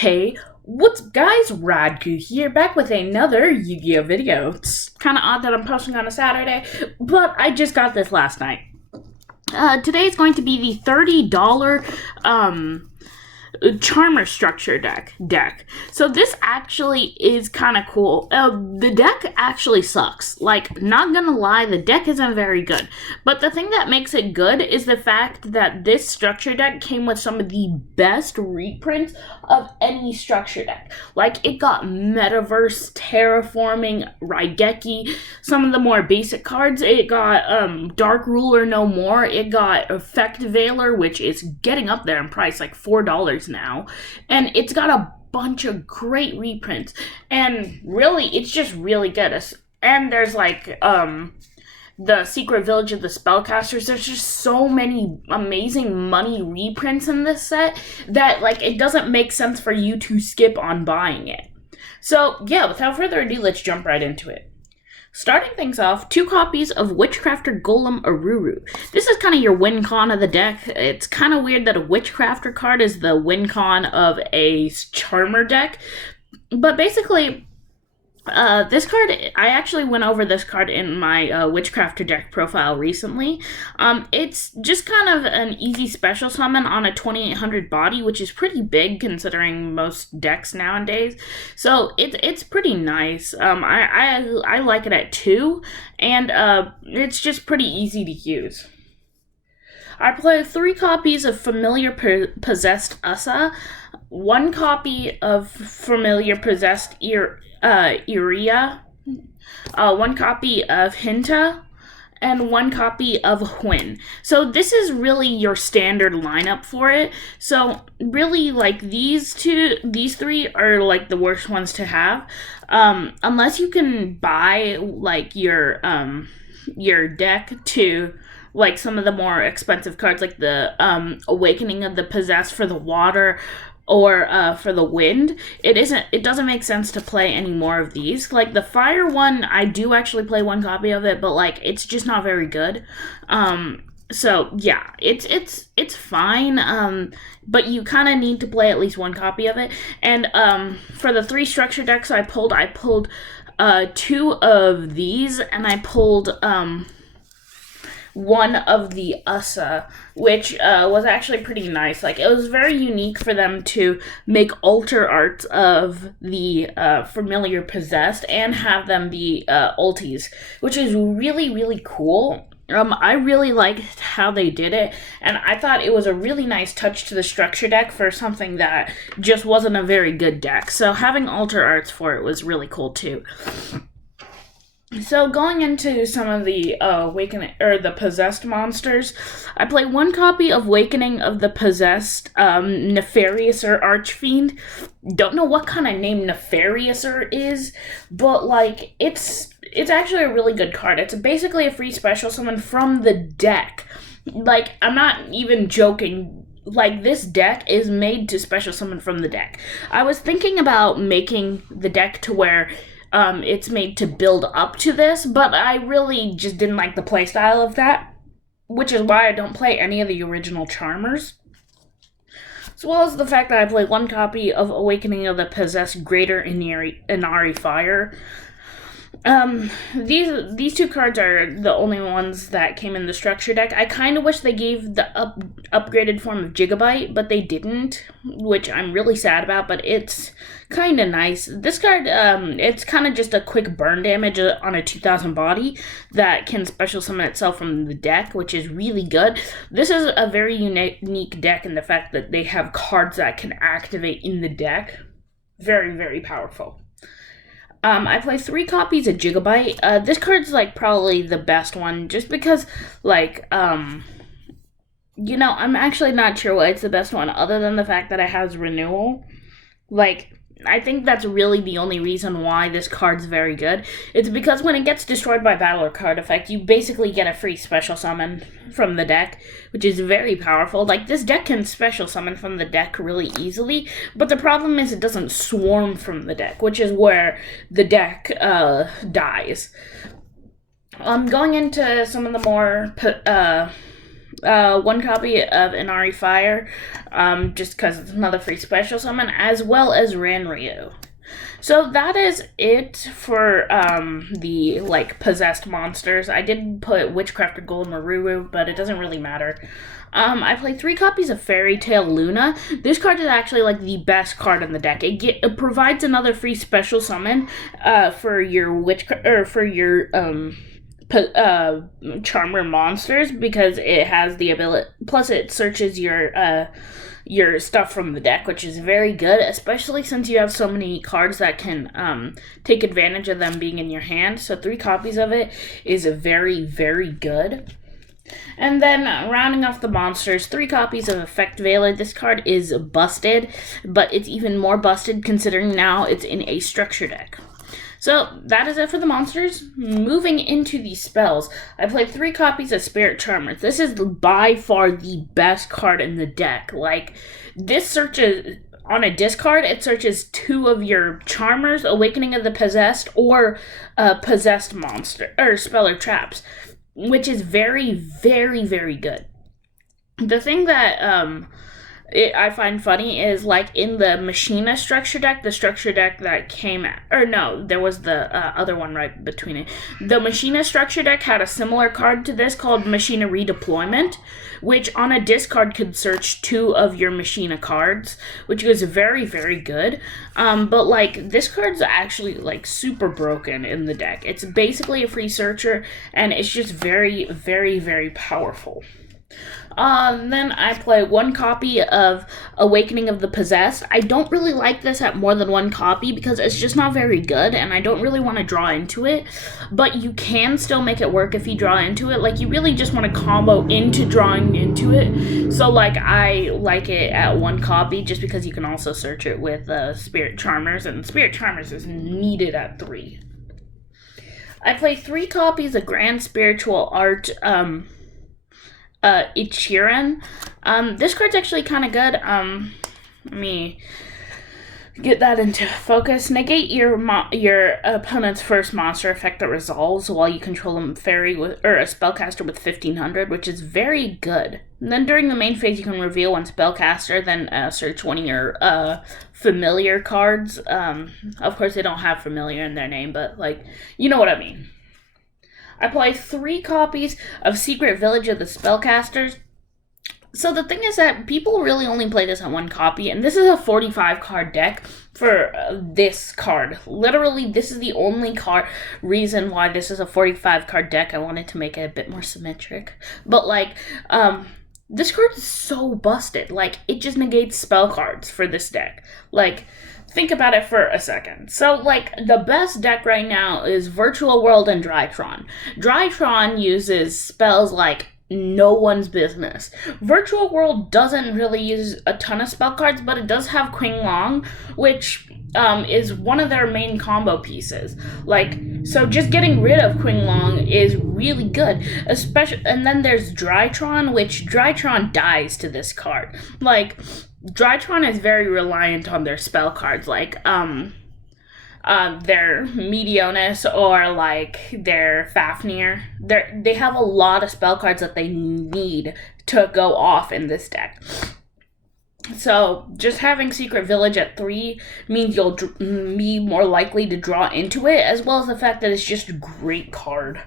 Hey, what's up guys, Radku here, back with another Yu-Gi-Oh video. It's kind of odd that I'm posting on a Saturday, but I just got this last night. Today is going to be the $30, Charmer structure deck. So this actually is kind of cool. The deck actually sucks. Like, not gonna lie, the deck isn't very good. But the thing that makes it good is the fact that this structure deck came with some of the best reprints of any structure deck. Like, it got Metaverse, Terraforming, Raigeki, some of the more basic cards. It got Dark Ruler No More. It got Effect Veiler, which is getting up there in price, like $4 now, and it's got a bunch of great reprints, and really it's just really good. And there's like the Secret Village of the Spellcasters. There's just so many amazing money reprints in this set that like it doesn't make sense for you to skip on buying it. So yeah, without further ado, let's jump right into it. Starting things off, 2 copies of Witchcrafter Golem Aruru. This is kind of your win con of the deck. It's kind of weird that a Witchcrafter card is the win con of a Charmer deck. But basically, this card, I actually went over this card in my Witchcrafter deck profile recently. It's just kind of an easy special summon on a 2800 body, which is pretty big considering most decks nowadays. So it's pretty nice. I like it at 2, and it's just pretty easy to use. I play 3 copies of Familiar Possessed Usa, 1 copy of Familiar Possessed Iria, 1 copy of Hinta, and 1 copy of Hwin. So this is really your standard lineup for it. So really, like, these 3 are like the worst ones to have, unless you can buy like your deck to like some of the more expensive cards, like the Awakening of the Possessed for the water, or for the wind. It doesn't make sense to play any more of these. Like the fire one, I do actually play 1 copy of it, but like it's just not very good. So yeah, it's fine. But you kind of need to play at least 1 copy of it. And for the 3 structure decks I pulled 2 of these, and I pulled 1 of the Usa, which was actually pretty nice. Like, it was very unique for them to make altar arts of the Familiar Possessed and have them be ultis, which is really, really cool. I really liked how they did it, and I thought it was a really nice touch to the structure deck for something that just wasn't a very good deck. So having altar arts for it was really cool too. So going into some of the the possessed monsters, I play 1 copy of Awakening of the Possessed Nefariouser Archfiend. Don't know what kind of name Nefariouser is, but like it's actually a really good card. It's basically a free special summon from the deck. Like, I'm not even joking. Like, this deck is made to special summon from the deck. I was thinking about making the deck to where it's made to build up to this, but I really just didn't like the playstyle of that, which is why I don't play any of the original Charmers. As well as the fact that I play 1 copy of Awakening of the Possessed Greater Inari Fire. These 2 cards are the only ones that came in the structure deck. I kind of wish they gave the upgraded form of Gigabyte, but they didn't, which I'm really sad about, but it's kind of nice. This card, it's kind of just a quick burn damage on a 2000 body that can special summon itself from the deck, which is really good. This is a very unique deck in the fact that they have cards that can activate in the deck. Very, very powerful. I play 3 copies of Gigabyte. This card's like probably the best one, just because like I'm actually not sure why it's the best one, other than the fact that it has renewal. Like, I think that's really the only reason why this card's very good. It's because when it gets destroyed by battle or card effect, you basically get a free special summon from the deck, which is very powerful. Like, this deck can special summon from the deck really easily, but the problem is it doesn't swarm from the deck, which is where the deck dies. Going into some of the more one copy of Inari Fire, just because it's another free special summon, as well as Ranryu. So that is it for the like possessed monsters. I did put Witchcrafter Gold Maruru, but it doesn't really matter. I played 3 copies of Fairy Tale Luna. This card is actually like the best card in the deck. It provides another free special summon for your Charmer monsters, because it has the ability. Plus, it searches your stuff from the deck, which is very good, especially since you have so many cards that can take advantage of them being in your hand. So 3 copies of it is very, very good. And then, rounding off the monsters, 3 copies of Effect Veiler. This card is busted, but it's even more busted considering now it's in a structure deck. So, that is it for the monsters. Moving into the spells, I played 3 copies of Spirit Charmer. This is by far the best card in the deck. Like, this searches... On a discard, it searches 2 of your Charmers, Awakening of the Possessed, or Possessed Monster, or Spell or Traps, which is very, very, very good. The thing that I find funny is, like, in the Machina structure deck, the structure deck that came out, or no, there was the other one right between it. The Machina structure deck had a similar card to this called Machina Redeployment, which on a discard could search 2 of your Machina cards, which was very, very good. But, like, this card's actually, like, super broken in the deck. It's basically a free searcher, and it's just very, very, very powerful. Then I play 1 copy of Awakening of the Possessed. I don't really like this at more than 1 copy because it's just not very good, and I don't really want to draw into it. But you can still make it work if you draw into it. Like, you really just want to combo into drawing into it. So, like, I like it at 1 copy just because you can also search it with Spirit Charmers, and Spirit Charmers is needed at 3. I play 3 copies of Grand Spiritual Art, Ichiran. This card's actually kind of good. Let me get that into focus. Negate your opponent's first monster effect that resolves while you control a fairy or a spellcaster with 1500, which is very good. And then during the main phase, you can reveal 1 spellcaster, then search 1 of your familiar cards. Of course, they don't have familiar in their name, but, like, you know what I mean. I play 3 copies of Secret Village of the Spellcasters. So the thing is that people really only play this on 1 copy, and this is a 45 card deck for this card. Literally, this is the only reason why this is a 45 card deck. I wanted to make it a bit more symmetric. But, like, this card is so busted. Like, it just negates spell cards for this deck. Like, think about it for a second. So, like, the best deck right now is Virtual World and Drytron. Drytron uses spells like no one's business. Virtual World doesn't really use a ton of spell cards, but it does have Qing Long, which is one of their main combo pieces. Like, so just getting rid of Qing Long is really good. And then there's Drytron, which Drytron dies to this card. Like, Drytron is very reliant on their spell cards, like their Meteonis or like their Fafnir. They have a lot of spell cards that they need to go off in this deck. So just having Secret Village at 3 means you'll be more likely to draw into it, as well as the fact that it's just a great card.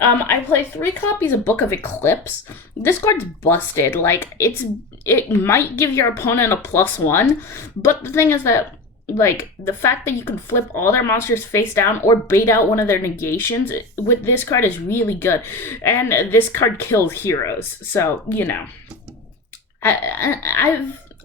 I play 3 copies of Book of Eclipse. This card's busted. Like, it might give your opponent a +1, but the thing is that, like, the fact that you can flip all their monsters face down or bait out one of their negations with this card is really good. And this card kills heroes, so, you know.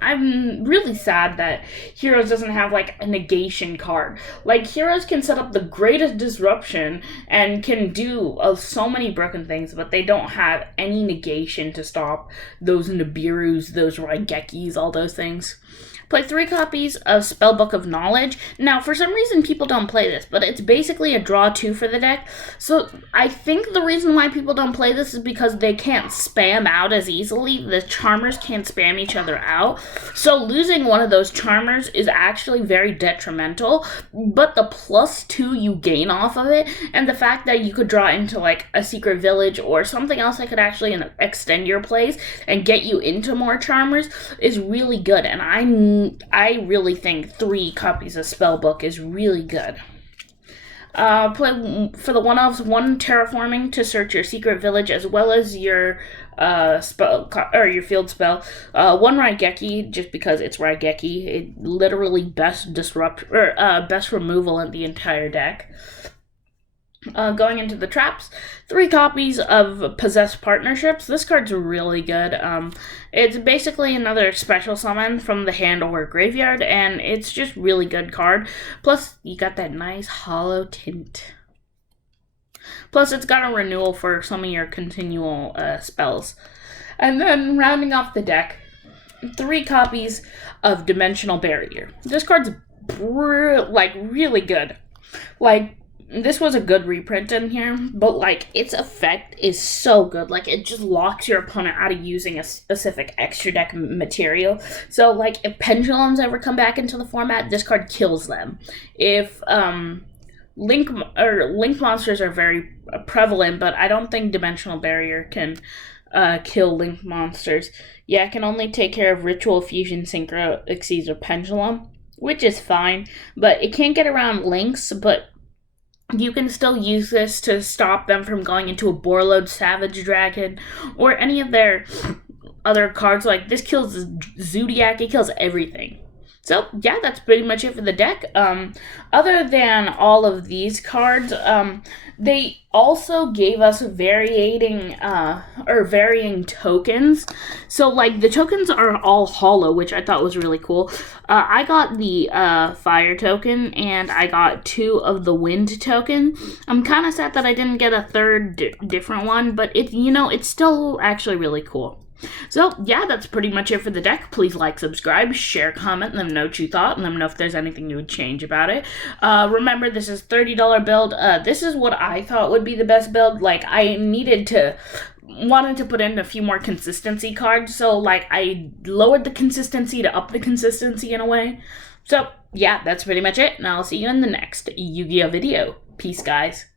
I'm really sad that Heroes doesn't have, like, a negation card. Like, Heroes can set up the greatest disruption and can do so many broken things, but they don't have any negation to stop those Nibirus, those Raigekis, all those things. Play 3 copies of Spellbook of Knowledge. Now, for some reason, people don't play this, but it's basically a draw 2 for the deck. So, I think the reason why people don't play this is because they can't spam out as easily. The Charmers can't spam each other out. So losing one of those charmers is actually very detrimental, but the +2 you gain off of it, and the fact that you could draw into like a secret village or something else that could actually extend your plays and get you into more charmers is really good. And I really think 3 copies of Spellbook is really good. Play for the one-offs, 1 terraforming to search your secret village as well as your spell or your field spell. 1 Raigeki, just because it's Raigeki. It literally best best removal in the entire deck. Going into the traps, 3 copies of Possessed Partnerships. This card's really good. It's basically another special summon from the hand or graveyard, and it's just really good card. Plus, you got that nice hollow tint. Plus, it's got a renewal for some of your continual spells. And then, rounding off the deck, 3 copies of Dimensional Barrier. This card's really good. This was a good reprint in here, but, its effect is so good. It just locks your opponent out of using a specific extra deck material. So, if Pendulums ever come back into the format, this card kills them. If, Link monsters are very prevalent, but I don't think Dimensional Barrier can, kill Link monsters. Yeah, it can only take care of Ritual Fusion, Synchro, Exceeds, or Pendulum, which is fine, but it can't get around Links, but you can still use this to stop them from going into a Borreload Savage Dragon or any of their other cards. This kills Zodiac, it kills everything. So, yeah, that's pretty much it for the deck. Other than all of these cards, they also gave us varying tokens. So, the tokens are all hollow, which I thought was really cool. I got the fire token, and I got 2 of the wind token. I'm kind of sad that I didn't get a third different one, but it's still actually really cool. So, yeah, that's pretty much it for the deck. Please like, subscribe, share, comment, let them know what you thought, and let them know if there's anything you would change about it. Remember, this is $30 build. This is what I thought would be the best build. I wanted to put in a few more consistency cards, so, I lowered the consistency to up the consistency in a way. So, yeah, that's pretty much it, and I'll see you in the next Yu-Gi-Oh! Video. Peace, guys.